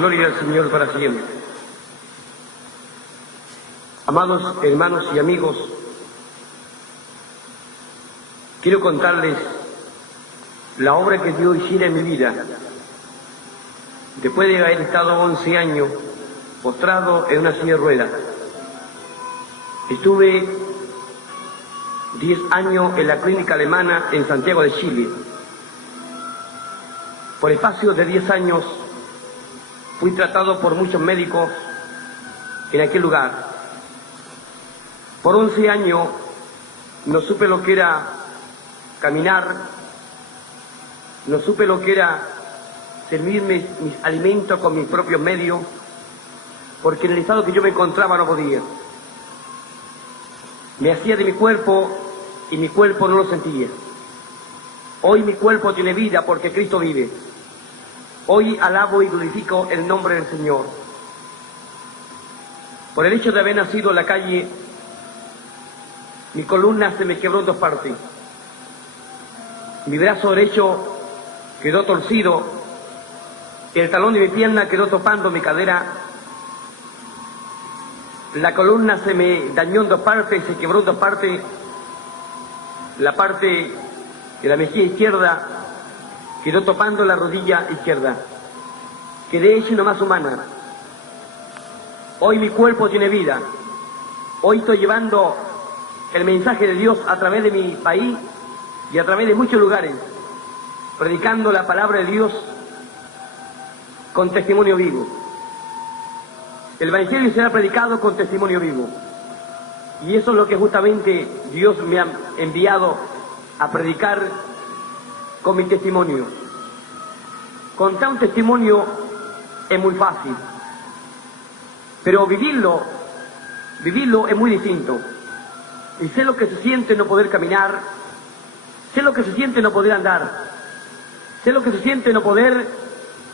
Gloria al Señor para siempre. Amados hermanos y amigos, quiero contarles la obra que Dios hiciera en mi vida. Después de haber estado 11 años postrado en una silla de ruedas, estuve 10 años en la clínica alemana en Santiago de Chile. Por espacio de 10 años fui tratado por muchos médicos en aquel lugar. Por 11 años no supe lo que era caminar, no supe lo que era servirme mis alimentos con mis propios medios, porque en el estado que yo me encontraba no podía. Me hacía de mi cuerpo y mi cuerpo no lo sentía. Hoy mi cuerpo tiene vida porque Cristo vive. Hoy alabo y glorifico el nombre del Señor. Por el hecho de haber nacido en la calle, mi columna se me quebró en 2 partes. Mi brazo derecho quedó torcido, el talón de mi pierna quedó topando mi cadera. La columna se me dañó en 2 partes, se quebró en 2 partes. La parte de la mejilla izquierda quedó topando la rodilla izquierda. Quedé hecho una más humana. Hoy mi cuerpo tiene vida. Hoy estoy llevando el mensaje de Dios a través de mi país y a través de muchos lugares, predicando la palabra de Dios con testimonio vivo. El Evangelio será predicado con testimonio vivo. Y eso es lo que justamente Dios me ha enviado a predicar con mi testimonio. Contar un testimonio es muy fácil, pero vivirlo es muy distinto. Y sé lo que se siente no poder caminar, sé lo que se siente no poder andar, sé lo que se siente no poder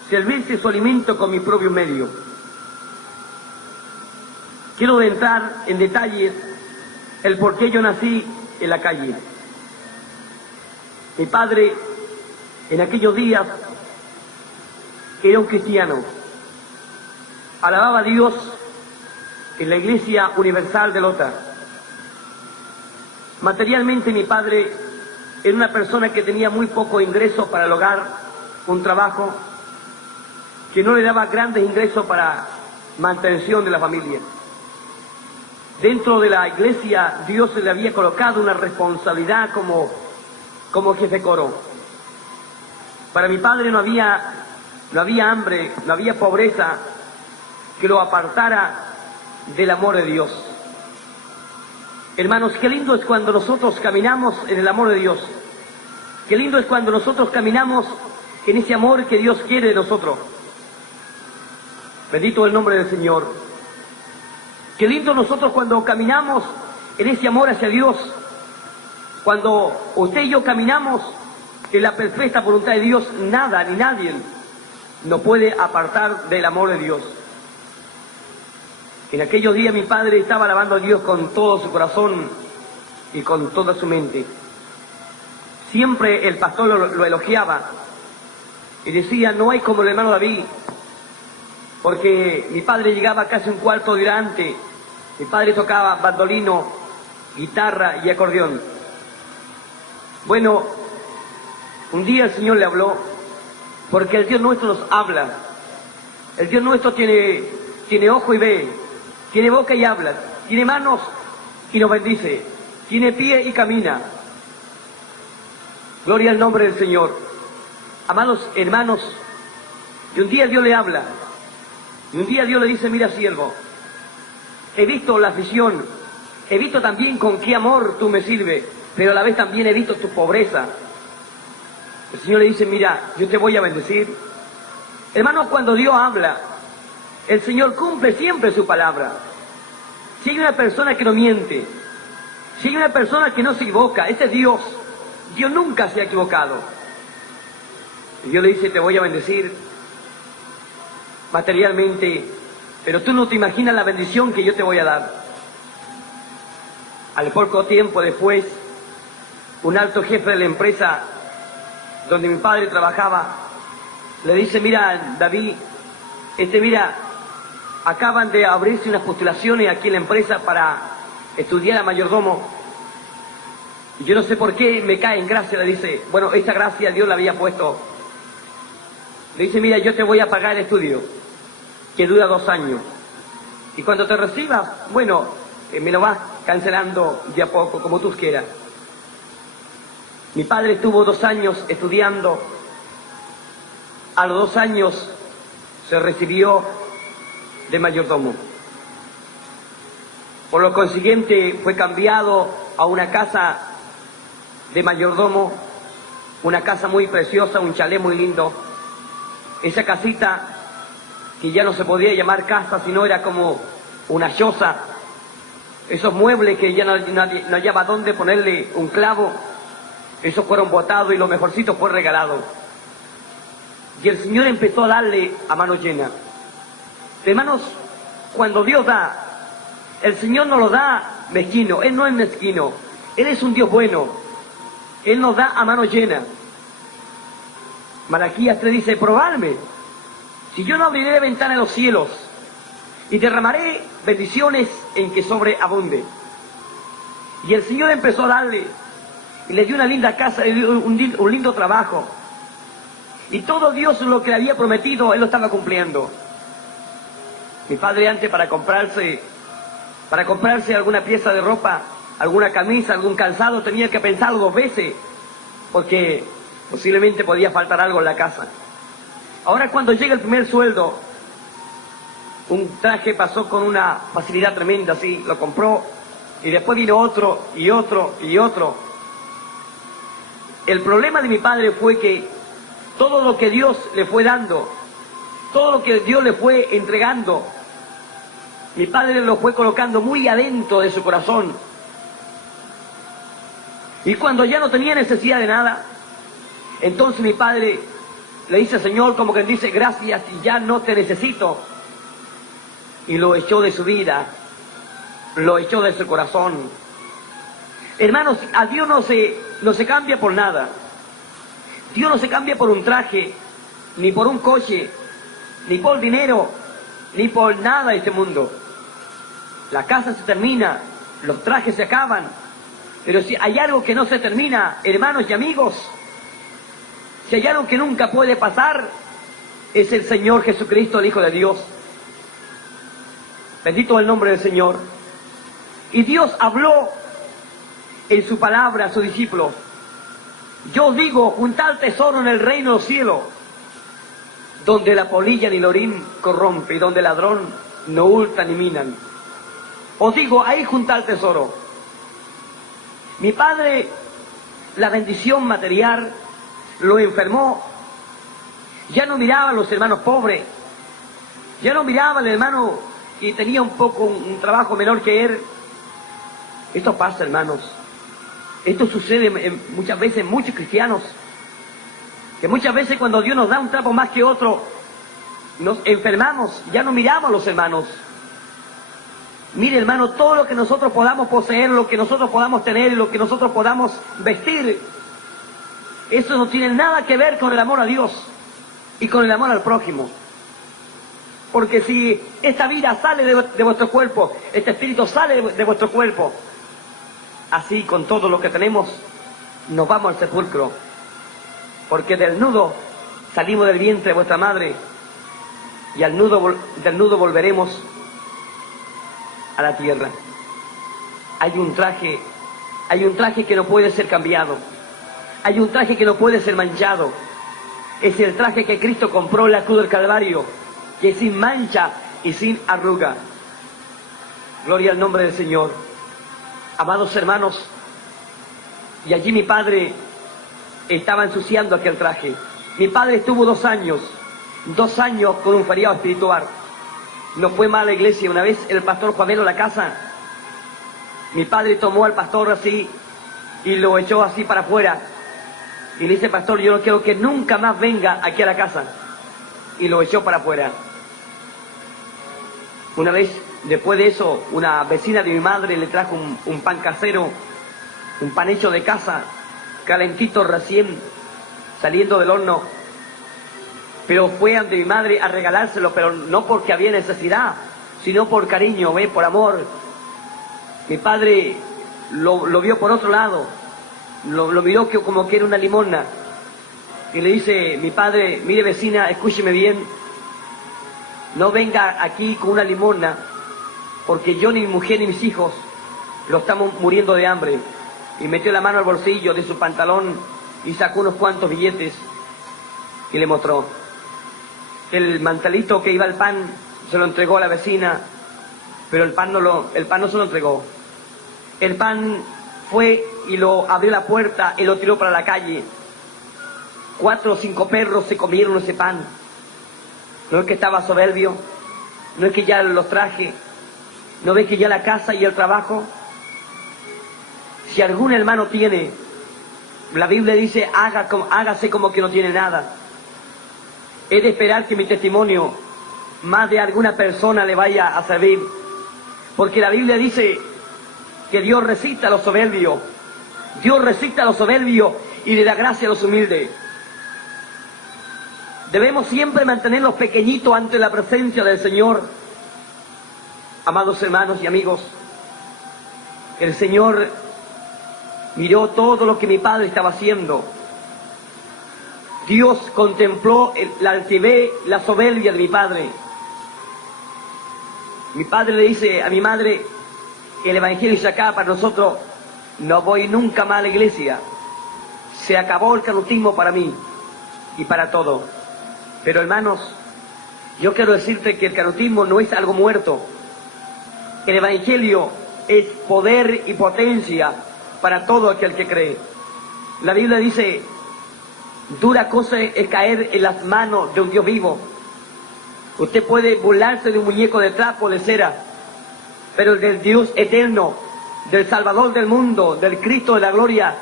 servirse su alimento con mis propios medios. Quiero entrar en detalles el por qué yo nací en la calle. Mi padre en aquellos días era un cristiano. Alababa a Dios en la Iglesia Universal de Lota. Materialmente mi padre era una persona que tenía muy poco ingreso para el hogar, un trabajo que no le daba grandes ingresos para mantención de la familia. Dentro de la iglesia Dios le había colocado una responsabilidad como jefe coro. Para mi padre no había hambre, no había pobreza que lo apartara del amor de Dios. Hermanos, qué lindo es cuando nosotros caminamos en el amor de Dios. Qué lindo es cuando nosotros caminamos en ese amor que Dios quiere de nosotros. Bendito el nombre del Señor. Qué lindo nosotros cuando caminamos en ese amor hacia Dios. Cuando usted y yo caminamos en la perfecta voluntad de Dios, nada ni nadie nos puede apartar del amor de Dios. En aquellos días mi padre estaba alabando a Dios con todo su corazón y con toda su mente. Siempre el pastor lo elogiaba y decía, no hay como el hermano David, porque mi padre llegaba casi un cuarto de hora antes. Mi padre tocaba bandolino, guitarra y acordeón. Bueno, un día el Señor le habló, porque el Dios nuestro nos habla. El Dios nuestro tiene ojo y ve, tiene boca y habla, tiene manos y nos bendice, tiene pie y camina. Gloria al nombre del Señor. Amados hermanos, y un día Dios le habla, y un día Dios le dice, mira siervo, he visto la aflicción, he visto también con qué amor tú me sirves, pero a la vez también he visto tu pobreza. El Señor le dice, mira, yo te voy a bendecir. Hermanos, cuando Dios habla, el Señor cumple siempre su palabra. Si hay una persona que no miente, si hay una persona que no se equivoca, este es Dios. Dios nunca se ha equivocado. Y Dios le dice, te voy a bendecir materialmente, pero tú no te imaginas la bendición que yo te voy a dar. Al poco tiempo después, un alto jefe de la empresa donde mi padre trabajaba, le dice, mira, David, Mira, acaban de abrirse unas postulaciones aquí en la empresa para estudiar a mayordomo. Y yo no sé por qué me cae en gracia, le dice, bueno, esta gracia Dios la había puesto. Le dice, mira, yo te voy a pagar el estudio, que dura 2 años. Y cuando te recibas, bueno, me lo vas cancelando de a poco, como tú quieras. Mi padre estuvo 2 años estudiando. A los 2 años se recibió de mayordomo. Por lo consiguiente, fue cambiado a una casa de mayordomo, una casa muy preciosa, un chalet muy lindo. Esa casita, que ya no se podía llamar casa, sino era como una choza. Esos muebles que ya no hallaba dónde ponerle un clavo, esos fueron botados y lo mejorcito fue regalado. Y el Señor empezó a darle a mano llena. Hermanos, cuando Dios da, el Señor no lo da mezquino. Él no es mezquino. Él es un Dios bueno. Él nos da a mano llena. Malaquías 3 dice, probadme, si yo no abriré ventana en los cielos y derramaré bendiciones en que sobreabunde. Y el Señor empezó a darle, y le dio una linda casa, le dio un lindo trabajo. Y todo Dios lo que le había prometido, Él lo estaba cumpliendo. Mi padre antes para comprarse alguna pieza de ropa, alguna camisa, algún calzado, tenía que pensarlo 2 veces, porque posiblemente podía faltar algo en la casa. Ahora cuando llega el primer sueldo, un traje pasó con una facilidad tremenda, así, lo compró, y después vino otro, y otro, y otro. El problema de mi padre fue que todo lo que Dios le fue dando, todo lo que Dios le fue entregando, mi padre lo fue colocando muy adentro de su corazón. Y cuando ya no tenía necesidad de nada, entonces mi padre le dice, Señor, como que dice, gracias, ya no te necesito. Y lo echó de su vida, lo echó de su corazón. Hermanos, a Dios no se cambia por nada. Dios no se cambia por un traje, ni por un coche, ni por dinero, ni por nada de este mundo. La casa se termina, los trajes se acaban, pero si hay algo que no se termina, hermanos y amigos, si hay algo que nunca puede pasar, es el Señor Jesucristo, el Hijo de Dios. Bendito el nombre del Señor. Y Dios habló en su palabra a sus discípulos. Yo os digo, juntad tesoro en el reino de los cielos, donde la polilla ni el orín corrompe, y donde el ladrón no hurta ni minan. Os digo, ahí juntad tesoro. Mi padre, la bendición material lo enfermó. Ya no miraba a los hermanos pobres, ya no miraba al hermano que tenía un trabajo menor que él. Esto pasa, hermanos. Esto sucede muchas veces en muchos cristianos, que muchas veces cuando Dios nos da un trapo más que otro, nos enfermamos, ya no miramos a los hermanos. Mire, hermano, todo lo que nosotros podamos poseer, lo que nosotros podamos tener, lo que nosotros podamos vestir, eso no tiene nada que ver con el amor a Dios y con el amor al prójimo. Porque si esta vida sale de vuestro cuerpo, este espíritu sale de vuestro cuerpo, así con todo lo que tenemos, nos vamos al sepulcro. Porque del nudo salimos del vientre de vuestra madre, y del nudo volveremos a la tierra. Hay un traje que no puede ser cambiado. Hay un traje que no puede ser manchado. Es el traje que Cristo compró en la cruz del Calvario, que es sin mancha y sin arruga. Gloria al nombre del Señor. Amados hermanos, y allí mi padre estaba ensuciando aquel traje. Mi padre estuvo 2 años con un feriado espiritual. No fue más a la iglesia. Una vez el pastor Juanelo a la casa, mi padre tomó al pastor así y lo echó así para afuera. Y le dice, pastor, yo no quiero que nunca más venga aquí a la casa. Y lo echó para afuera. Una vez, después de eso, una vecina de mi madre le trajo un pan casero, un pan hecho de casa, calentito recién saliendo del horno. pero fue ante mi madre a regalárselo, pero no porque había necesidad, sino por cariño, por amor. Mi padre lo vio por otro lado, lo miró como que era una limosna, y le dice mi padre: mire vecina, escúcheme bien, no venga aquí con una limosna, porque yo ni mi mujer ni mis hijos lo estamos muriendo de hambre. Y metió la mano al bolsillo de su pantalón y sacó unos cuantos billetes y le mostró. El mantelito que iba al pan se lo entregó a la vecina, pero el pan no se lo entregó. El pan fue y lo abrió la puerta y lo tiró para la calle. 4 o 5 perros se comieron ese pan. No es que estaba soberbio, no es que ya los traje, no ve que ya la casa y el trabajo. Si algún hermano tiene, la Biblia dice: hágase como que no tiene nada. He de esperar que mi testimonio más de alguna persona le vaya a servir, porque la Biblia dice que Dios resiste a los soberbios, Dios resiste a los soberbios y le da gracia a los humildes. Debemos siempre mantenernos pequeñitos ante la presencia del Señor. Amados hermanos y amigos, el Señor miró todo lo que mi padre estaba haciendo. Dios contempló la altivez, la soberbia de mi padre. Mi padre le dice a mi madre que el Evangelio se acaba para nosotros: no voy nunca más a la iglesia. Se acabó el canutismo para mí y para todo. Pero hermanos, yo quiero decirte que el canutismo no es algo muerto. El Evangelio es poder y potencia para todo aquel que cree. La Biblia dice: dura cosa es caer en las manos de un Dios vivo. Usted puede burlarse de un muñeco de trapo, de cera, pero del Dios eterno, del Salvador del mundo, del Cristo de la gloria,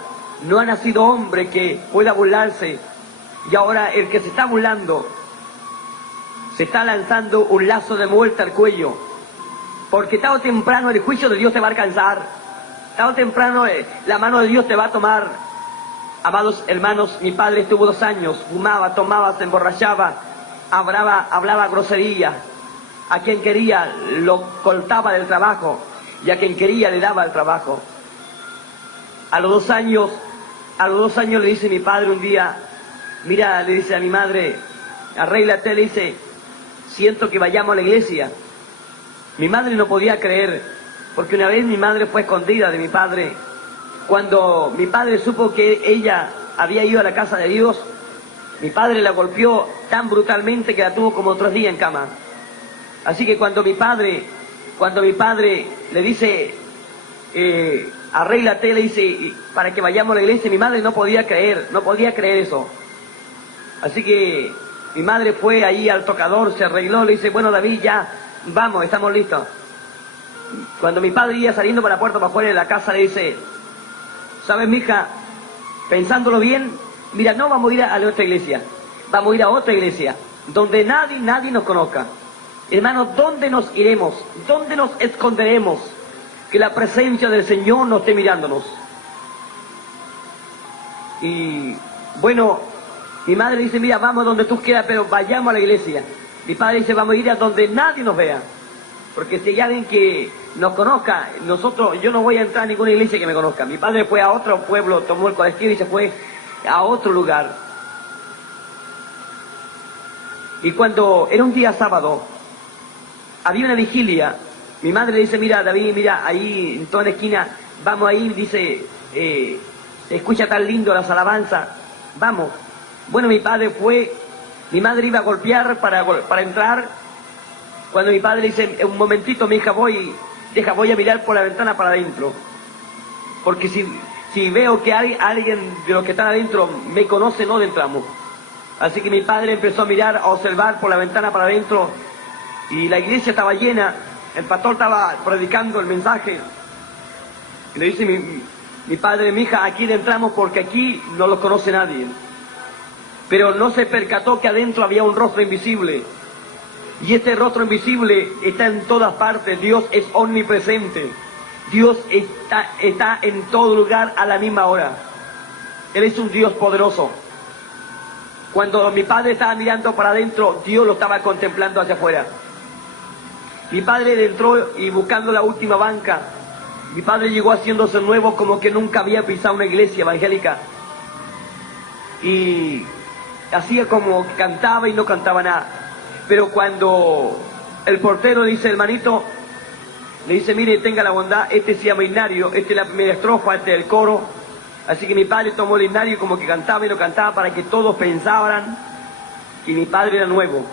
no ha nacido hombre que pueda burlarse. Y ahora el que se está burlando se está lanzando un lazo de muerte al cuello, porque tarde o temprano el juicio de Dios te va a alcanzar. Tarde o temprano la mano de Dios te va a tomar. Amados hermanos, mi padre estuvo 2 años, fumaba, tomaba, se emborrachaba, hablaba grosería. A quien quería lo cortaba del trabajo y a quien quería le daba el trabajo. A los 2 años le dice mi padre un día: mira, le dice a mi madre, arréglate, le dice, siento que vayamos a la iglesia. Mi madre no podía creer, porque una vez mi madre fue escondida de mi padre. Cuando mi padre supo que ella había ido a la casa de Dios, mi padre la golpeó tan brutalmente que la tuvo como 3 días en cama. Así que cuando mi padre le dice, arréglate, le dice, para que vayamos a la iglesia, mi madre no podía creer eso. Así que mi madre fue ahí al tocador, se arregló, le dice: bueno, David, ya, vamos, estamos listos. Cuando mi padre iba saliendo para la puerta para afuera de la casa, le dice: ¿sabes, mija? Pensándolo bien, mira, no vamos a ir a la otra iglesia, vamos a ir a otra iglesia, donde nadie nos conozca. Hermanos, ¿dónde nos iremos? ¿Dónde nos esconderemos? Que la presencia del Señor no esté mirándonos. Y bueno, mi madre dice: mira, vamos donde tú quieras, pero vayamos a la iglesia. Mi padre dice: vamos a ir a donde nadie nos vea. Porque si hay alguien que nos conozca, yo no voy a entrar a ninguna iglesia que me conozca. Mi padre fue a otro pueblo, tomó el colectivo y se fue a otro lugar. Y cuando era un día sábado, había una vigilia. Mi madre le dice: mira, David, mira, ahí en toda la esquina, vamos ahí, dice, se escucha tan lindo las alabanzas, vamos. Bueno, mi padre fue, mi madre iba a golpear para entrar. Cuando mi padre dice: un momentito, mi hija, voy a mirar por la ventana para adentro. Porque si veo que alguien de los que están adentro me conoce, no entramos. Así que mi padre empezó a mirar, a observar por la ventana para adentro, y la iglesia estaba llena, el pastor estaba predicando el mensaje. Y le dice mi padre: mi hija, aquí entramos porque aquí no los conoce nadie. Pero no se percató que adentro había un rostro invisible. Y este rostro invisible está en todas partes. Dios es omnipresente. Dios está en todo lugar a la misma hora. Él es un Dios poderoso. Cuando mi padre estaba mirando para adentro, Dios lo estaba contemplando hacia afuera. Mi padre entró y buscando la última banca, mi padre llegó haciéndose nuevo como que nunca había pisado una iglesia evangélica. Y hacía como que cantaba y no cantaba nada. Pero cuando el portero dice, hermanito, le dice, mire, tenga la bondad, este se llama himnario, esta es la primera estrofa, este es el coro. Así que mi padre tomó el himnario como que cantaba y lo cantaba para que todos pensaran que mi padre era nuevo.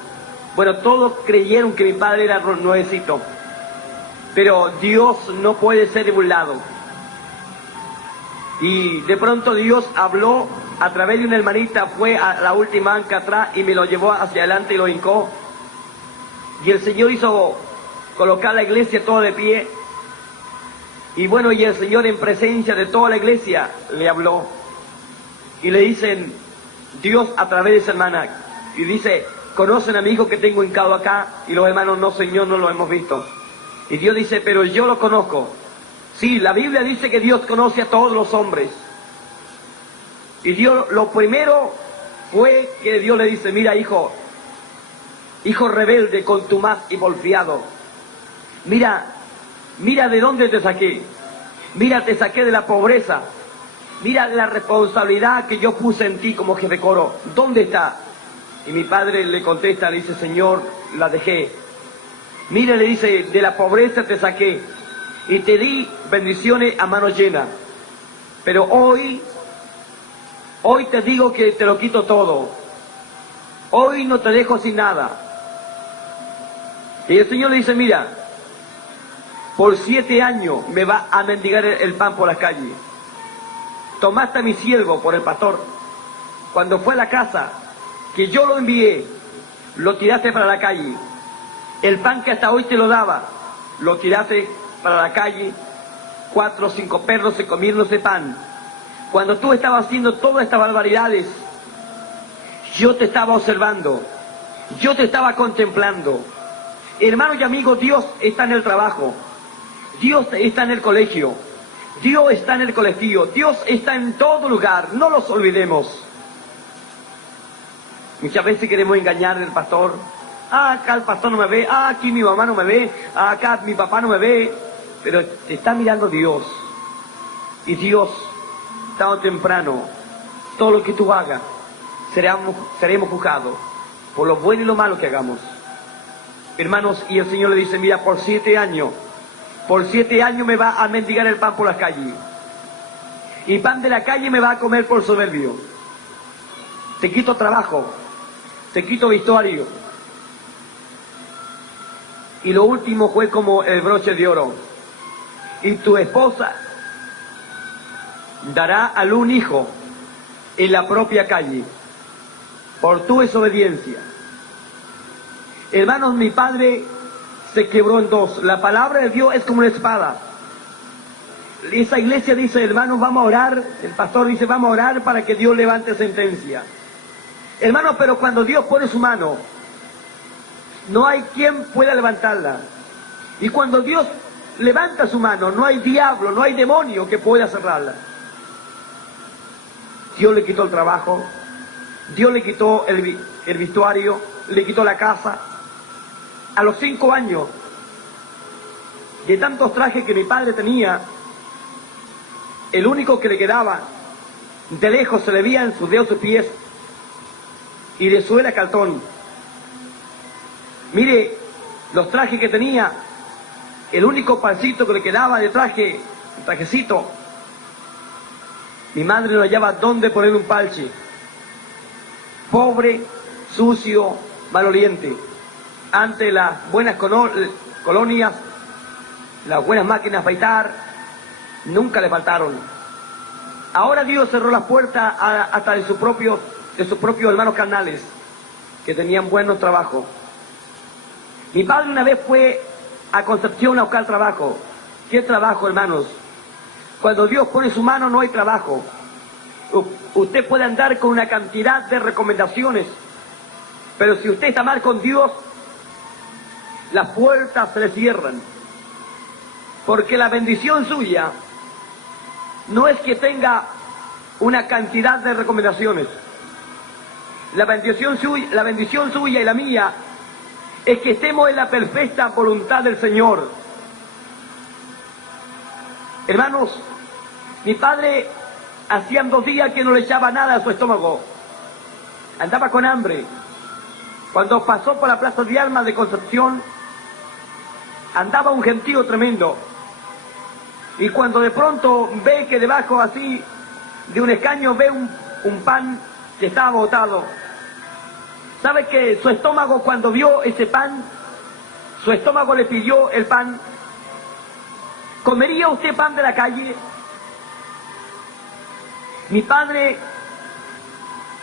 Bueno, todos creyeron que mi padre era nuevecito. Pero Dios no puede ser burlado. Y de pronto Dios habló a través de una hermanita, fue a la última banca atrás y me lo llevó hacia adelante y lo hincó. Y el Señor hizo colocar la iglesia toda de pie. Y bueno, y el Señor en presencia de toda la iglesia le habló. Y le dicen, Dios a través de esa hermana, y dice, ¿conocen a mi hijo que tengo hincado acá? Y los hermanos, no Señor, no lo hemos visto. Y Dios dice, pero yo lo conozco. Sí, la Biblia dice que Dios conoce a todos los hombres. Y Dios, lo primero fue que Dios le dice, mira hijo rebelde, contumaz y porfiado, mira de dónde te saqué, mira, te saqué de la pobreza, mira la responsabilidad que yo puse en ti como jefe coro, ¿dónde está? Y mi padre le contesta, le dice, Señor, la dejé. Mira, le dice, de la pobreza te saqué y te di bendiciones a mano llena, pero hoy te digo que te lo quito todo, hoy no te dejo sin nada. Y el Señor le dice, mira, por 7 años me va a mendigar el pan por las calles. Tomaste a mi siervo por el pastor. Cuando fue a la casa, que yo lo envié, lo tiraste para la calle. El pan que hasta hoy te lo daba, lo tiraste para la calle. 4 o 5 perros se comieron ese pan. Cuando tú estabas haciendo todas estas barbaridades, yo te estaba observando, yo te estaba contemplando. Hermanos y amigos, Dios está en el trabajo, Dios está en el colegio, Dios está en el colectivo, Dios está en todo lugar, no los olvidemos. Muchas veces queremos engañar al pastor. Acá el pastor no me ve, aquí mi mamá no me ve, acá mi papá no me ve, pero te está mirando Dios. Y Dios, tarde o temprano, todo lo que tú hagas, seremos juzgados por lo bueno y lo malo que hagamos. Hermanos, y el Señor le dice, mira, por 7 años me va a mendigar el pan por las calles. Y pan de la calle me va a comer por soberbio. Te quito trabajo, te quito vestuario. Y lo último fue como el broche de oro. Y tu esposa dará a luz un hijo en la propia calle, por tu desobediencia. Hermanos, mi padre se quebró en dos. La palabra de Dios es como una espada. Esa iglesia dice, hermanos, vamos a orar. El pastor dice, vamos a orar para que Dios levante sentencia. Hermanos, pero cuando Dios pone su mano, no hay quien pueda levantarla. Y cuando Dios levanta su mano, no hay diablo, no hay demonio que pueda cerrarla. Dios le quitó el trabajo, Dios le quitó el vestuario, le quitó la casa. A los 5 años, de tantos trajes que mi padre tenía, el único que le quedaba, de lejos se le veía en sus dedos sus pies, y de suela cartón. Mire, los trajes que tenía, el único pancito que le quedaba de traje, un trajecito, mi madre no hallaba dónde poner un parche. Pobre, sucio, maloliente. Ante las buenas colonias, las buenas máquinas de afeitar, nunca le faltaron. Ahora Dios cerró las puertas hasta de sus propios hermanos carnales, que tenían buenos trabajos. Mi padre una vez fue a Concepción a buscar trabajo. ¿Qué trabajo, hermanos? Cuando Dios pone su mano no hay trabajo. Usted puede andar con una cantidad de recomendaciones, pero si usted está mal con Dios, las puertas se le cierran. Porque la bendición suya no es que tenga una cantidad de recomendaciones. La bendición suya y la mía es que estemos en la perfecta voluntad del Señor. Hermanos, mi padre hacían 2 días que no le echaba nada a su estómago. Andaba con hambre. Cuando pasó por la Plaza de Armas de Concepción, andaba un gentío tremendo. Y cuando de pronto ve que debajo así de un escaño ve un pan que estaba botado, ¿sabe que su estómago, cuando vio ese pan, su estómago le pidió el pan? ¿Comería usted pan de la calle? Mi padre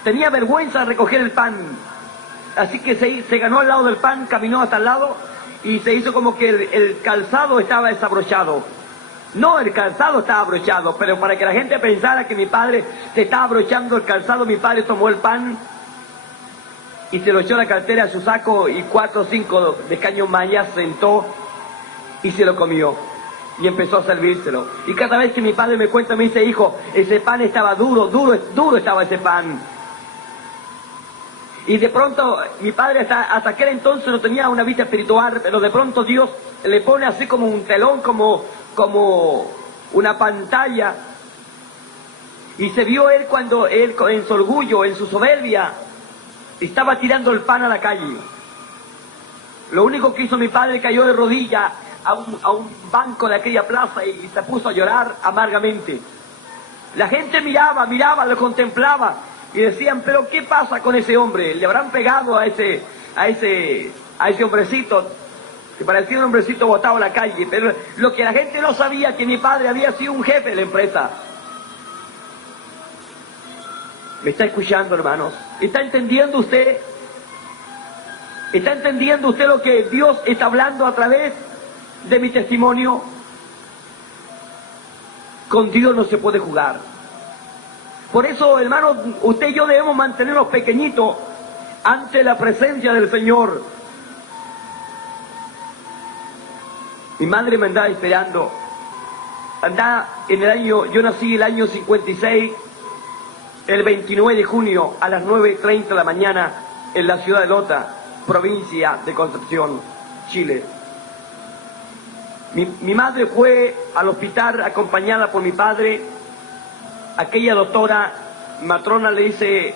tenía vergüenza de recoger el pan, así que se ganó al lado del pan, caminó hasta el lado y se hizo como que el calzado estaba desabrochado. No, el calzado estaba abrochado, pero para que la gente pensara que mi padre se estaba abrochando el calzado, mi padre tomó el pan y se lo echó a la cartera a su saco y 4 o 5 de caño maya, sentó y se lo comió. Y empezó a servírselo. Y cada vez que mi padre me cuenta, me dice: hijo, ese pan estaba duro estaba ese pan. Y de pronto, mi padre hasta aquel entonces no tenía una vista espiritual, pero de pronto Dios le pone así como un telón, como una pantalla. Y se vio él cuando él, en su orgullo, en su soberbia, estaba tirando el pan a la calle. Lo único que hizo mi padre, cayó de rodillas a un banco de aquella plaza y se puso a llorar amargamente. La gente miraba, lo contemplaba y decían: pero ¿qué pasa con ese hombre? Le habrán pegado a ese hombrecito, que parecía un hombrecito botado a la calle. Pero lo que la gente no sabía, que mi padre había sido un jefe de la empresa. ¿Me está escuchando, hermanos? ¿Está entendiendo usted? ¿Está entendiendo usted lo que Dios está hablando a través de mi testimonio? Con Dios no se puede jugar. Por eso, hermanos, usted y yo debemos mantenernos pequeñitos ante la presencia del Señor. Mi madre me andaba esperando. Yo nací el año 56, el 29 de junio a las 9:30 de la mañana en la ciudad de Lota, provincia de Concepción, Chile. Mi madre fue al hospital acompañada por mi padre. Aquella doctora matrona le dice: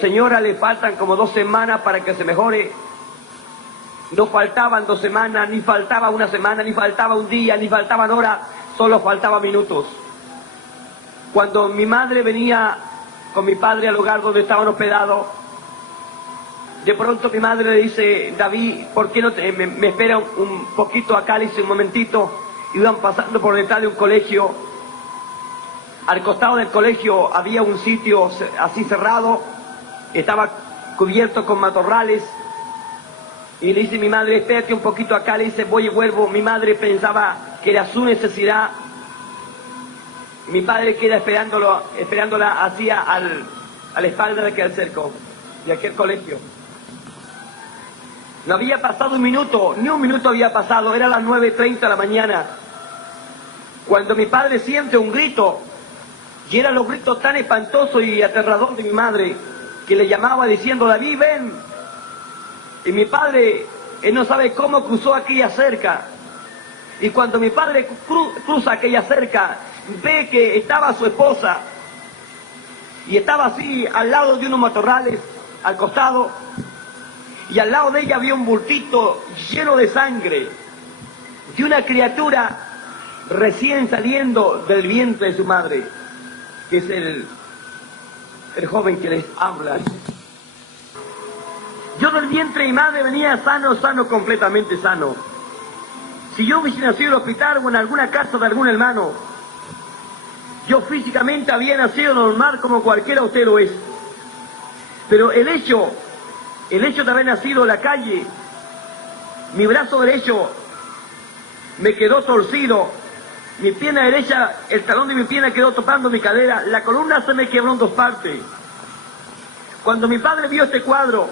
señora, le faltan como 2 semanas para que se mejore. No faltaban 2 semanas, ni faltaba una semana, ni faltaba un día, ni faltaban horas, solo faltaban minutos. Cuando mi madre venía con mi padre al lugar donde estaban hospedados, de pronto mi madre le dice: David, ¿por qué no me espera un poquito acá? Le dice: un momentito. Iban pasando por detrás de un colegio. Al costado del colegio había un sitio así cerrado, estaba cubierto con matorrales. Y le dice mi madre: espérate un poquito acá. Le dice: voy y vuelvo. Mi madre pensaba que era su necesidad. Mi padre queda esperándola hacia a la espalda de aquel cerco, de aquel colegio. No había pasado un minuto, ni un minuto había pasado, era las 9:30 de la mañana, cuando mi padre siente un grito, y eran los gritos tan espantosos y aterradores de mi madre, que le llamaba diciendo: David, ven. Y mi padre, él no sabe cómo cruzó aquella cerca, y cuando mi padre cruza aquella cerca, ve que estaba su esposa, y estaba así al lado de unos matorrales, al costado, y al lado de ella había un bultito lleno de sangre, de una criatura recién saliendo del vientre de su madre, que es el joven que les habla. Yo del vientre de mi madre venía sano, completamente sano. Si yo hubiese nacido en el hospital o en alguna casa de algún hermano, yo físicamente había nacido normal como cualquiera de ustedes lo es. Pero el hecho de haber nacido en la calle, mi brazo derecho me quedó torcido, mi pierna derecha, el talón de mi pierna quedó topando mi cadera, la columna se me quebró en 2 partes. Cuando mi padre vio este cuadro,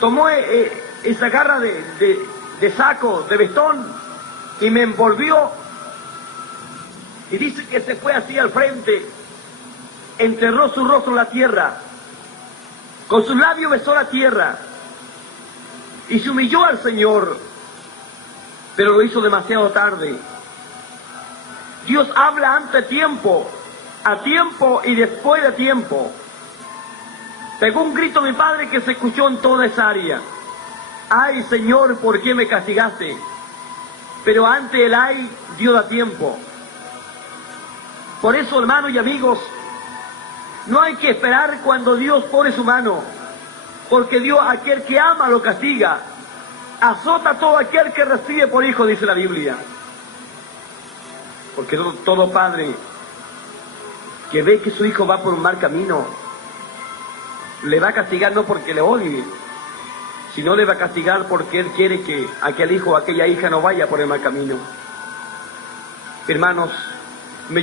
tomó esa garra de saco, de vestón, y me envolvió, y dice que se fue así al frente, enterró su rostro en la tierra, Con sus labios besó la tierra y se humilló al Señor, pero lo hizo demasiado tarde. Dios habla ante tiempo, a tiempo y después de tiempo. Pegó un grito mi padre que se escuchó en toda esa área. Ay, Señor, ¿por qué me castigaste? Pero ante el ay, Dios da tiempo. Por eso, hermanos y amigos, no hay que esperar cuando Dios pone su mano, porque Dios, aquel que ama, lo castiga. Azota a todo aquel que recibe por hijo, dice la Biblia. Porque todo padre que ve que su hijo va por un mal camino, le va a castigar no porque le odie, sino le va a castigar porque Él quiere que aquel hijo o aquella hija no vaya por el mal camino. Hermanos, me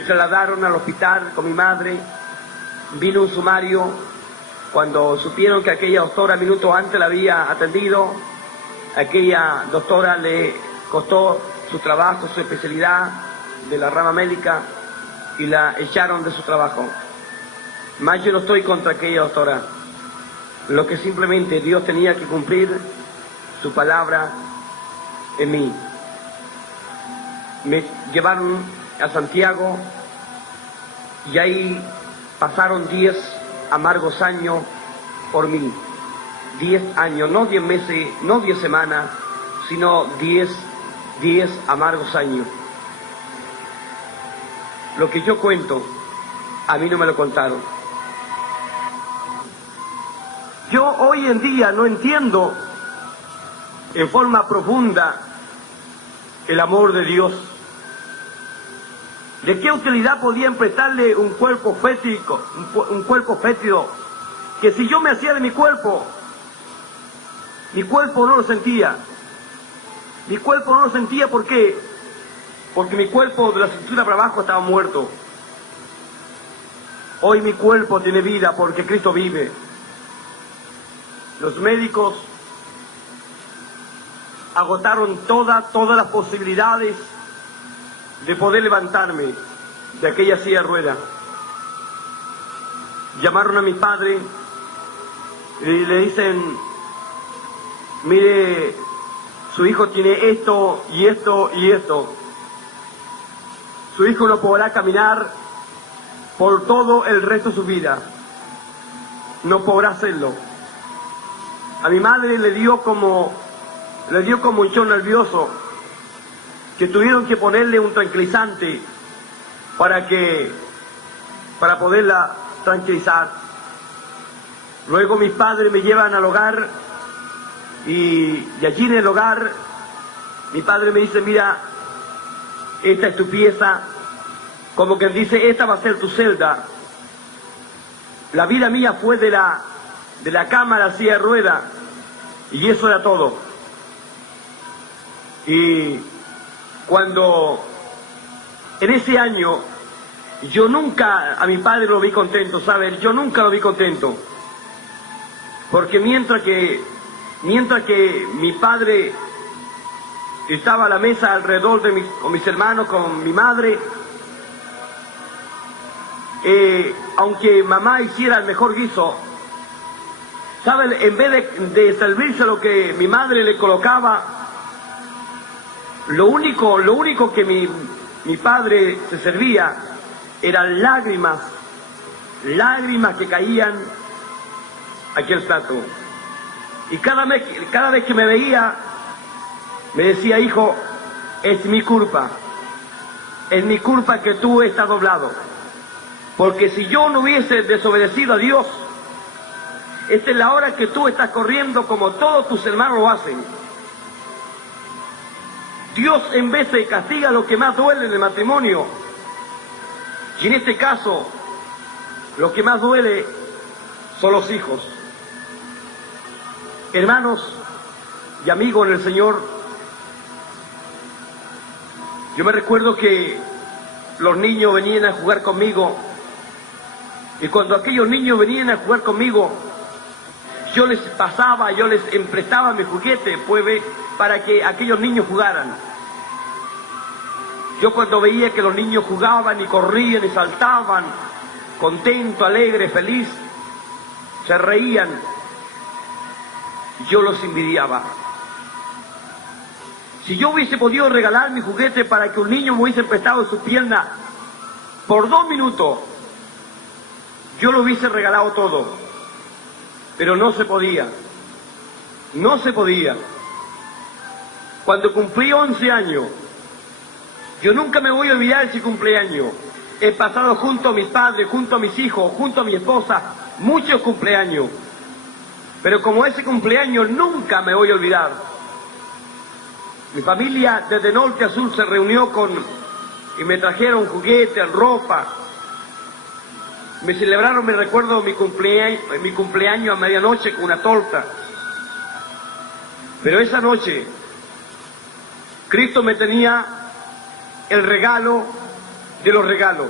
trasladaron al hospital con mi madre, vino un sumario, cuando supieron que aquella doctora minutos antes la había atendido, aquella doctora le costó su trabajo, su especialidad de la rama médica, y la echaron de su trabajo. Más yo no estoy contra aquella doctora, lo que simplemente Dios tenía que cumplir su palabra en mí. Me llevaron a Santiago y ahí pasaron 10 amargos años por mí. 10 años, no 10 meses, no 10 semanas, sino 10 amargos años. Lo que yo cuento, a mí no me lo contaron. Yo hoy en día no entiendo en forma profunda el amor de Dios. ¿De qué utilidad podían prestarle un cuerpo fétido, que si yo me hacía de mi cuerpo no lo sentía? Mi cuerpo no lo sentía, ¿por qué? Porque mi cuerpo de la cintura para abajo estaba muerto. Hoy mi cuerpo tiene vida porque Cristo vive. Los médicos agotaron todas las posibilidades de poder levantarme de aquella silla de ruedas. Llamaron a mi padre y le dicen: mire, su hijo tiene esto y esto y esto. Su hijo no podrá caminar por todo el resto de su vida. No podrá hacerlo. A mi madre le dio como un shock nervioso, que tuvieron que ponerle un tranquilizante para poderla tranquilizar. Luego mis padres me llevan al hogar y allí en el hogar mi padre me dice: mira, esta es tu pieza, como quien dice, esta va a ser tu celda. La vida mía fue de la cama a la silla de ruedas, y eso era todo. Y cuando en ese año yo nunca a mi padre lo vi contento, ¿sabes? Yo nunca lo vi contento, porque mientras que mi padre estaba a la mesa alrededor con mis hermanos, con mi madre, aunque mamá hiciera el mejor guiso, ¿saben? En vez de servirse lo que mi madre le colocaba, lo único que mi padre se servía eran lágrimas que caían aquí al plato. Y cada vez que me veía, me decía: hijo, es mi culpa que tú estás doblado, porque si yo no hubiese desobedecido a Dios, esta es la hora que tú estás corriendo como todos tus hermanos lo hacen. Dios en vez de castiga lo que más duele en el matrimonio, y en este caso lo que más duele son los hijos. Hermanos y amigos en el Señor, yo me recuerdo que los niños venían a jugar conmigo, y cuando aquellos niños venían a jugar conmigo, yo les emprestaba mi juguete, pues, para que aquellos niños jugaran. Yo cuando veía que los niños jugaban y corrían y saltaban, contento, alegre, feliz, se reían, yo los envidiaba. Si yo hubiese podido regalar mi juguete para que un niño me hubiese prestado su pierna por 2 minutos, yo lo hubiese regalado todo. Pero no se podía. No se podía. Cuando cumplí 11 años, yo nunca me voy a olvidar ese cumpleaños. He pasado junto a mis padres, junto a mis hijos, junto a mi esposa, muchos cumpleaños. Pero como ese cumpleaños nunca me voy a olvidar. Mi familia desde norte a sur se reunió y me trajeron juguetes, ropa. Me celebraron, me recuerdo, mi cumpleaños a medianoche con una torta. Pero esa noche, Cristo me tenía el regalo de los regalos.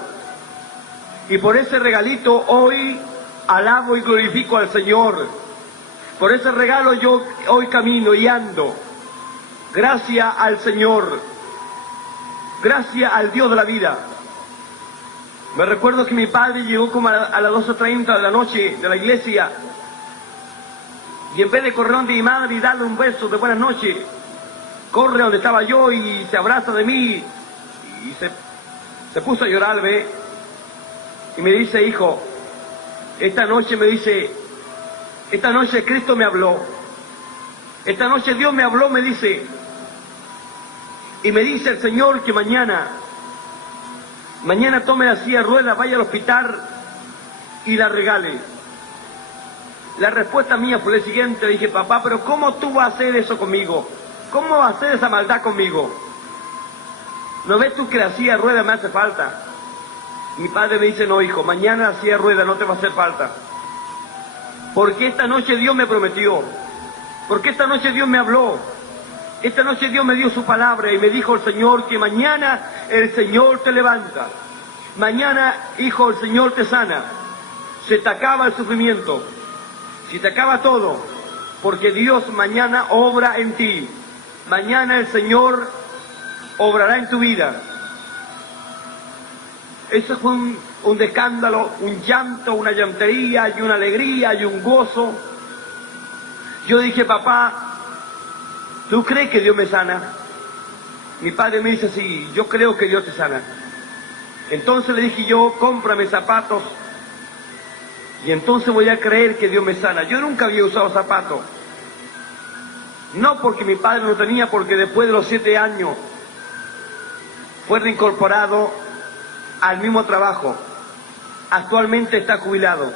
Y por ese regalito hoy alabo y glorifico al Señor. Por ese regalo yo hoy camino y ando. Gracias al Señor. Gracias al Dios de la vida. Me recuerdo que mi padre llegó como a las 12:30 de la noche de la iglesia. Y en vez de correr donde mi madre y darle un beso de buenas noches, corre donde estaba yo y se abraza de mí. Y se puso a llorar, ¿ve? Y me dice, hijo, esta noche Cristo me habló. Esta noche Dios me habló, me dice. Y me dice el Señor que mañana tome la silla de ruedas, vaya al hospital y la regale. La respuesta mía fue la siguiente, le dije, papá, pero ¿cómo tú vas a hacer eso conmigo? ¿Cómo vas a hacer esa maldad conmigo? ¿No ves tú que la silla de ruedas me hace falta? Mi padre me dice, no, hijo, mañana la silla de ruedas no te va a hacer falta. Porque esta noche Dios me prometió. Porque esta noche Dios me habló. Esta noche Dios me dio su palabra y me dijo el Señor que mañana el Señor te levanta. Mañana, hijo, el Señor te sana. Se te acaba el sufrimiento. Se te acaba todo. Porque Dios mañana obra en ti. Mañana el Señor obrará en tu vida. Eso fue un escándalo, un llanto, una llantería y una alegría y un gozo. Yo dije, papá, ¿tú crees que Dios me sana? Mi padre me dice, sí, yo creo que Dios te sana. Entonces le dije yo, cómprame zapatos y entonces voy a creer que Dios me sana. Yo nunca había usado zapatos. No porque mi padre no tenía, porque después de los 7 años fue reincorporado al mismo trabajo. Actualmente está jubilado.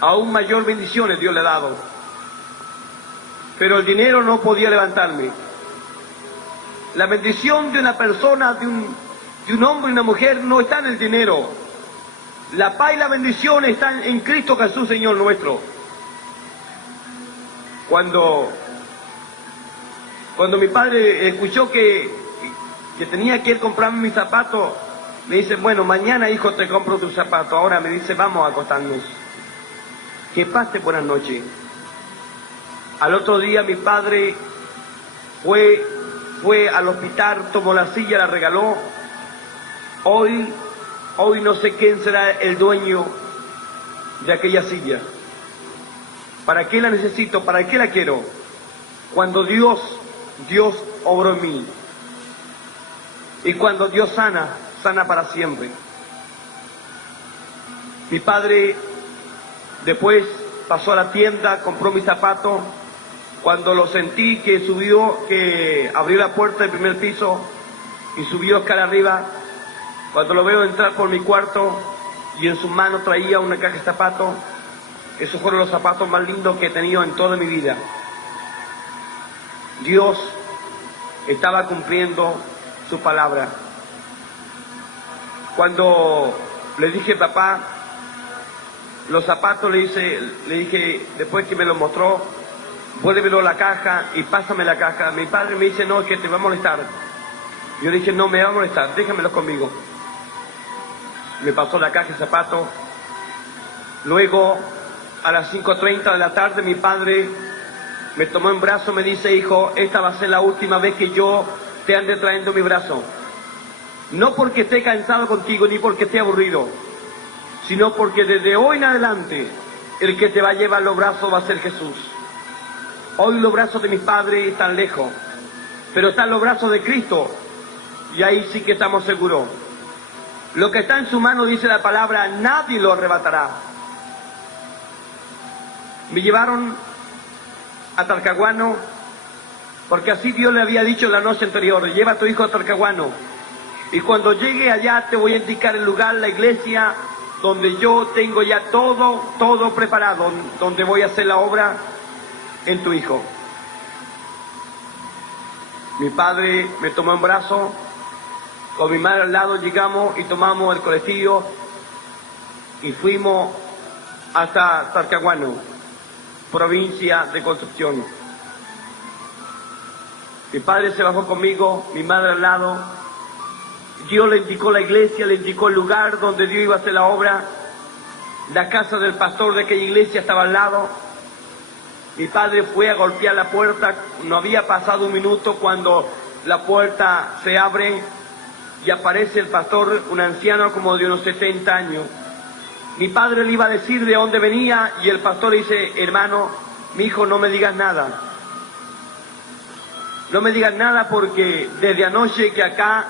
Aún mayor bendiciones Dios le ha dado. Pero el dinero no podía levantarme. La bendición de una persona, de un hombre y una mujer, no está en el dinero. La paz y la bendición están en Cristo Jesús, Señor nuestro. Cuando mi padre escuchó que tenía que ir a comprarme mis zapatos, me dice, bueno, mañana, hijo, te compro tus zapatos. Ahora me dice, vamos a acostarnos. Que pase buenas noches. Al otro día mi padre fue al hospital, tomó la silla, la regaló. Hoy no sé quién será el dueño de aquella silla. ¿Para qué la necesito? ¿Para qué la quiero? Cuando Dios obró en mí. Y cuando Dios sana para siempre. Mi padre después pasó a la tienda, compró mis zapatos. Cuando lo sentí que abrió la puerta del primer piso y subió escala arriba, cuando lo veo entrar por mi cuarto y en su mano traía una caja de zapatos, esos fueron los zapatos más lindos que he tenido en toda mi vida. Dios estaba cumpliendo su palabra. Cuando le dije, papá, los zapatos, le dije, después que me los mostró, vuélvelo la caja y pásame la caja. Mi padre me dice, no, es que te va a molestar. Yo dije, no me va a molestar, déjamelos conmigo. Me pasó la caja de zapatos. Luego, a las 5:30 de la tarde, mi padre me tomó en brazo, me dice, hijo, esta va a ser la última vez que yo te ande trayendo mi brazo. No porque esté cansado contigo, ni porque esté aburrido, sino porque desde hoy en adelante el que te va a llevar los brazos va a ser Jesús. Hoy los brazos de mis padres están lejos, pero están los brazos de Cristo, y ahí sí que estamos seguros. Lo que está en su mano, dice la palabra, nadie lo arrebatará. Me llevaron a Talcahuano, porque así Dios le había dicho la noche anterior: lleva a tu hijo a Talcahuano, y cuando llegue allá te voy a indicar el lugar, la iglesia, donde yo tengo ya todo preparado, donde voy a hacer la obra en tu hijo. Mi padre me tomó en brazo, con mi madre al lado llegamos y tomamos el colectivo y fuimos hasta Talcahuano, provincia de Concepción. Mi padre se bajó conmigo, mi madre al lado. Dios le indicó la iglesia, le indicó el lugar donde Dios iba a hacer la obra. La casa del pastor de aquella iglesia estaba al lado. Mi padre fue a golpear la puerta, no había pasado un minuto cuando la puerta se abre y aparece el pastor, un anciano como de unos 70 años. Mi padre le iba a decir de dónde venía y el pastor le dice: hermano, mi hijo, no me digas nada. No me digas nada porque desde anoche que acá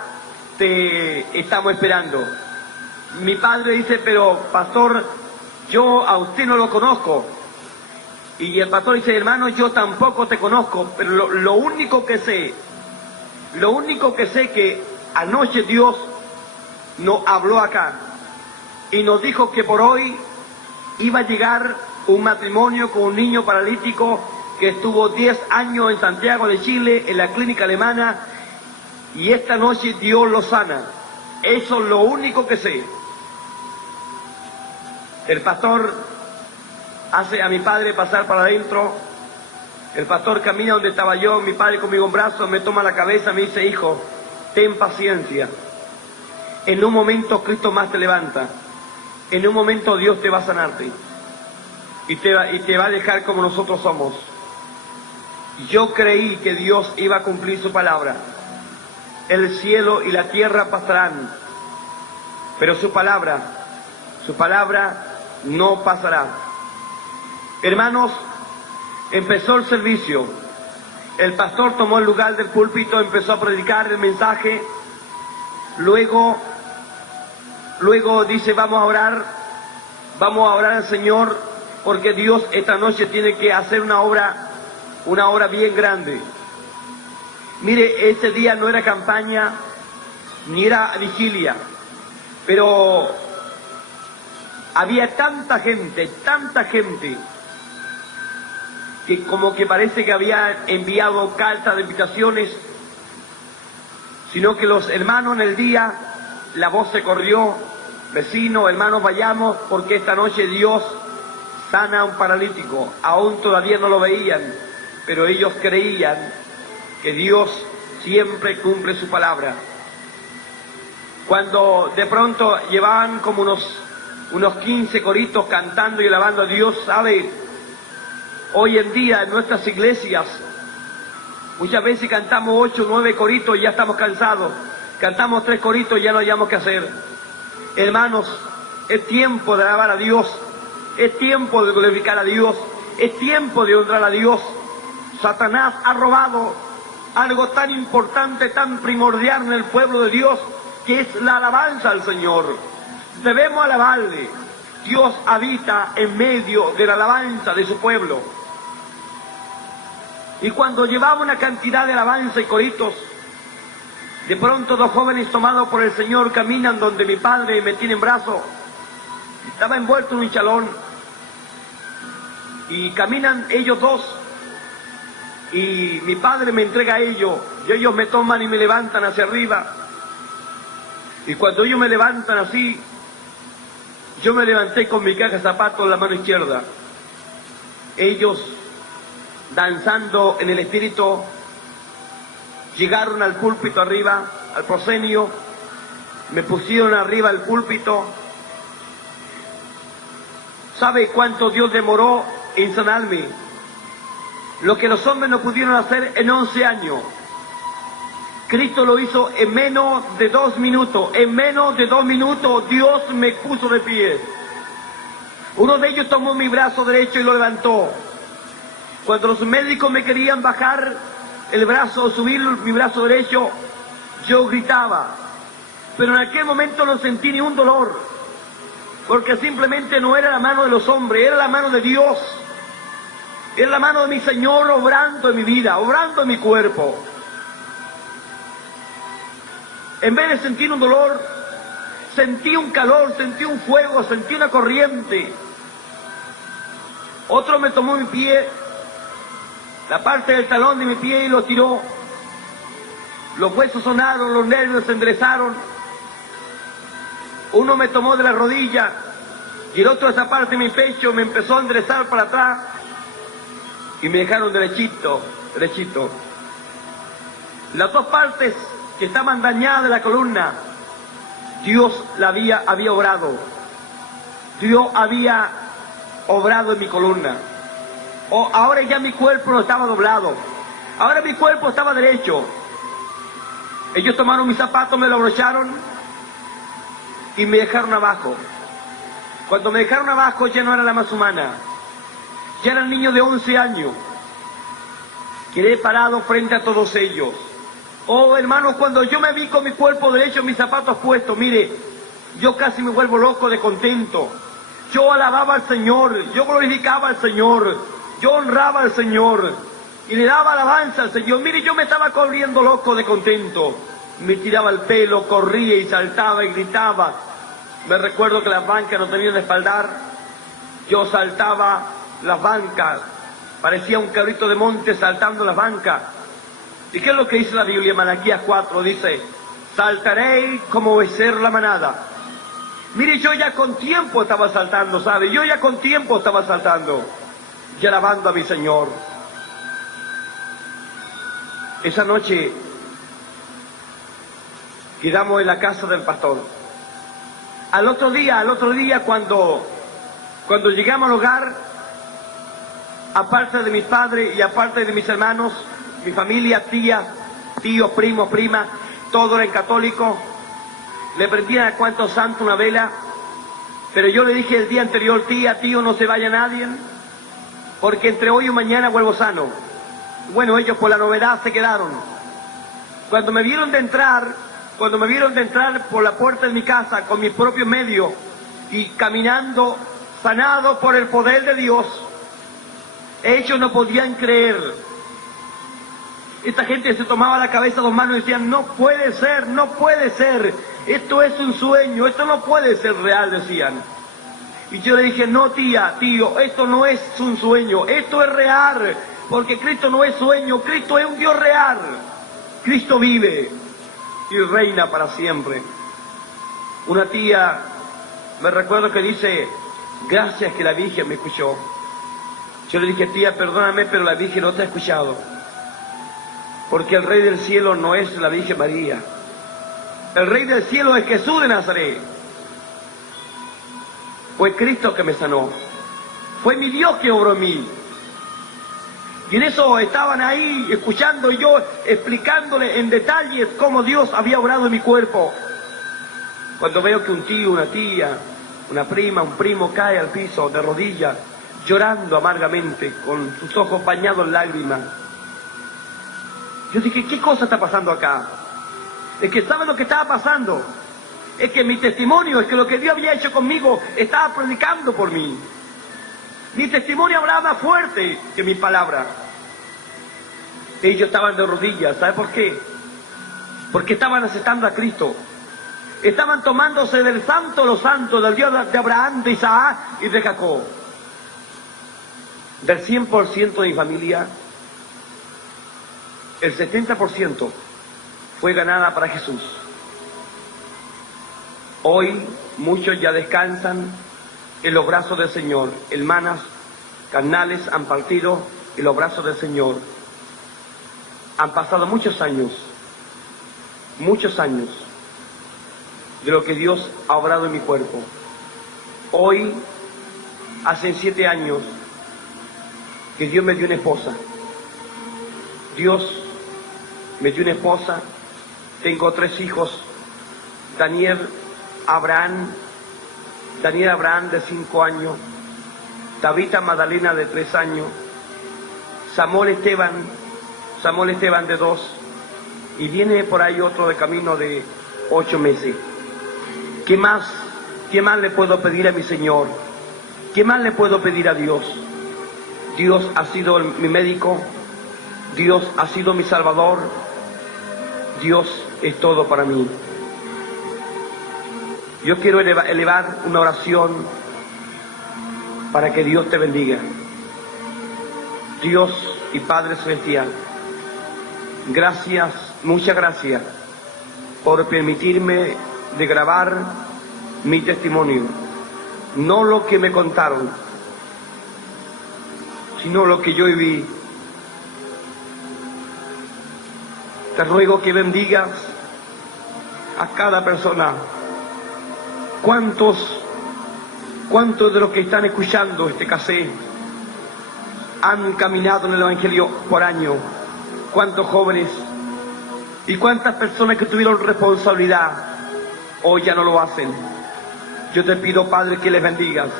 te estamos esperando. Mi padre dice: pero pastor, yo a usted no lo conozco. Y el pastor dice: hermano, yo tampoco te conozco, pero lo único que sé que anoche Dios nos habló acá y nos dijo que por hoy iba a llegar un matrimonio con un niño paralítico que estuvo 10 años en Santiago de Chile, en la clínica alemana, y esta noche Dios lo sana. Eso es lo único que sé. El pastor hace a mi padre pasar para adentro. El pastor camina donde estaba yo, mi padre conmigo en brazos, me toma la cabeza, me dice: hijo, ten paciencia. En un momento Cristo más te levanta. En un momento Dios te va a sanarte. Y te va a dejar como nosotros somos. Yo creí que Dios iba a cumplir su palabra. El cielo y la tierra pasarán, pero su palabra no pasará. Hermanos, empezó el servicio. El pastor tomó el lugar del púlpito, empezó a predicar el mensaje. Luego dice: vamos a orar al Señor, porque Dios esta noche tiene que hacer una obra bien grande. Mire, ese día no era campaña, ni era vigilia, pero había tanta gente, que como que parece que había enviado cartas de invitaciones, sino que los hermanos en el día, la voz se corrió: vecinos, hermanos, vayamos, porque esta noche Dios sana a un paralítico. Aún todavía no lo veían, pero ellos creían que Dios siempre cumple su palabra. Cuando de pronto llevaban como unos 15 coritos cantando y alabando a Dios, ¿sabe? Hoy en día en nuestras iglesias muchas veces cantamos 8 o 9 coritos y ya estamos cansados. Cantamos 3 coritos y ya no hayamos que hacer. Hermanos, es tiempo de alabar a Dios, es tiempo de glorificar a Dios, es tiempo de honrar a Dios. Satanás ha robado algo tan importante, tan primordial en el pueblo de Dios, que es la alabanza al Señor. Debemos alabarle. Dios habita en medio de la alabanza de su pueblo. Y cuando llevaba una cantidad de alabanza y coritos, de pronto 2 jóvenes tomados por el Señor caminan donde mi padre me tiene en brazos. Estaba envuelto en un chalón. Y caminan ellos 2. Y mi padre me entrega a ellos. Y ellos me toman y me levantan hacia arriba. Y cuando ellos me levantan así, yo me levanté con mi caja de zapatos en la mano izquierda. Ellos, danzando en el espíritu, llegaron al púlpito arriba, al proscenio, me pusieron arriba al púlpito. ¿Sabe cuánto Dios demoró en sanarme? Lo que los hombres no pudieron hacer en 11 años, Cristo lo hizo en menos de 2 minutos. En menos de 2 minutos Dios me puso de pie. Uno de ellos tomó mi brazo derecho y lo levantó. Cuando los médicos me querían bajar el brazo o subir mi brazo derecho, yo gritaba. Pero en aquel momento no sentí ni un dolor, porque simplemente no era la mano de los hombres, era la mano de Dios. Era la mano de mi Señor obrando en mi vida, obrando en mi cuerpo. En vez de sentir un dolor, sentí un calor, sentí un fuego, sentí una corriente. Otro me tomó mi pie, la parte del talón de mi pie, y lo tiró. Los huesos sonaron, los nervios se enderezaron. Uno me tomó de la rodilla y el otro de esa parte de mi pecho me empezó a enderezar para atrás y me dejaron derechito. Las dos partes que estaban dañadas de la columna, Dios la había obrado. Dios había obrado en mi columna. Ahora ya mi cuerpo no estaba doblado. Ahora mi cuerpo estaba derecho. Ellos tomaron mis zapatos, me lo abrocharon y me dejaron abajo. Cuando me dejaron abajo ya no era la más humana. Ya era el niño de 11 años. Quedé parado frente a todos ellos. Oh, hermanos, cuando yo me vi con mi cuerpo derecho, mis zapatos puestos, mire, yo casi me vuelvo loco de contento. Yo alababa al Señor, yo glorificaba al Señor, yo honraba al Señor y le daba alabanza al Señor. Mire, yo me estaba corriendo loco de contento. Me tiraba el pelo, corría y saltaba y gritaba. Me recuerdo que las bancas no tenían espaldar. Yo saltaba las bancas, parecía un cabrito de monte saltando las bancas. ¿Y qué es lo que dice la Biblia? Malaquías 4 dice: saltaré como becerro la manada. Mire, yo ya con tiempo estaba saltando, ¿sabe? Yo ya con tiempo estaba saltando y alabando a mi Señor. Esa noche quedamos en la casa del pastor. Al otro día cuando llegamos al hogar, aparte de mis padres y aparte de mis hermanos, mi familia, tías, tíos, primos, primas, todos eran católicos, le prendían a cuantos santos una vela, pero yo le dije el día anterior: tía, tío, no se vaya nadie, porque entre hoy y mañana vuelvo sano. Bueno, ellos por la novedad se quedaron. Cuando me vieron de entrar por la puerta de mi casa con mis propios medios y caminando sanado por el poder de Dios, ellos no podían creer. Esta gente se tomaba la cabeza a dos manos y decían: no puede ser, no puede ser, esto es un sueño, esto no puede ser real, decían. Y yo le dije: no, tía, tío, esto no es un sueño, esto es real, porque Cristo no es sueño, Cristo es un Dios real. Cristo vive y reina para siempre. Una tía, me recuerdo que dice: gracias que la Virgen me escuchó. Yo le dije: tía, perdóname, pero la Virgen no te ha escuchado, porque el Rey del Cielo no es la Virgen María. El Rey del Cielo es Jesús de Nazaret. Fue Cristo que me sanó. Fue mi Dios que obró en mí. Y en eso estaban ahí escuchando y yo explicándole en detalles cómo Dios había obrado en mi cuerpo. Cuando veo que un tío, una tía, una prima, un primo cae al piso de rodillas, llorando amargamente, con sus ojos bañados en lágrimas. Yo dije: ¿qué cosa está pasando acá? Es que ¿saben lo que estaba pasando? Es que mi testimonio, es que lo que Dios había hecho conmigo, estaba predicando por mí. Mi testimonio hablaba más fuerte que mi palabra. Ellos estaban de rodillas, ¿sabe por qué? Porque estaban aceptando a Cristo. Estaban tomándose del santo de los santos, del Dios de Abraham, de Isaac y de Jacob. Del 100% de mi familia, el 70% fue ganada para Jesús. Hoy muchos ya descansan en los brazos del Señor. Hermanas carnales han partido en los brazos del Señor. Han pasado muchos años de lo que Dios ha obrado en mi cuerpo. Hoy, hace 7 años, que Dios me dio una esposa. Dios me dio una esposa. Tengo 3 hijos. Daniel Abraham de 5 años, Tabita Magdalena de 3 años, Samuel Esteban de 2, y viene por ahí otro de camino de 8 meses. ¿Qué más le puedo pedir a mi Señor? ¿Qué más le puedo pedir a Dios? Dios ha sido mi médico, Dios ha sido mi Salvador, Dios es todo para mí. Yo quiero elevar una oración para que Dios te bendiga. Dios y Padre Celestial, gracias, muchas gracias por permitirme de grabar mi testimonio. No lo que me contaron, sino lo que yo viví. Te ruego que bendigas a cada persona. ¿Cuántos de los que están escuchando este cassette han caminado en el Evangelio por años? ¿Cuántos jóvenes y cuántas personas que tuvieron responsabilidad hoy ya no lo hacen? Yo te pido, Padre, que les bendigas,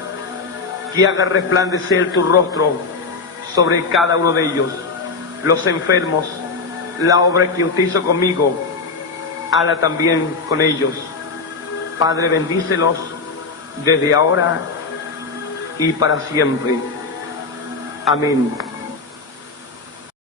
que hagas resplandecer tu rostro sobre cada uno de ellos. Los enfermos, la obra que usted hizo conmigo, hágala también con ellos. Padre, bendícelos desde ahora y para siempre. Amén.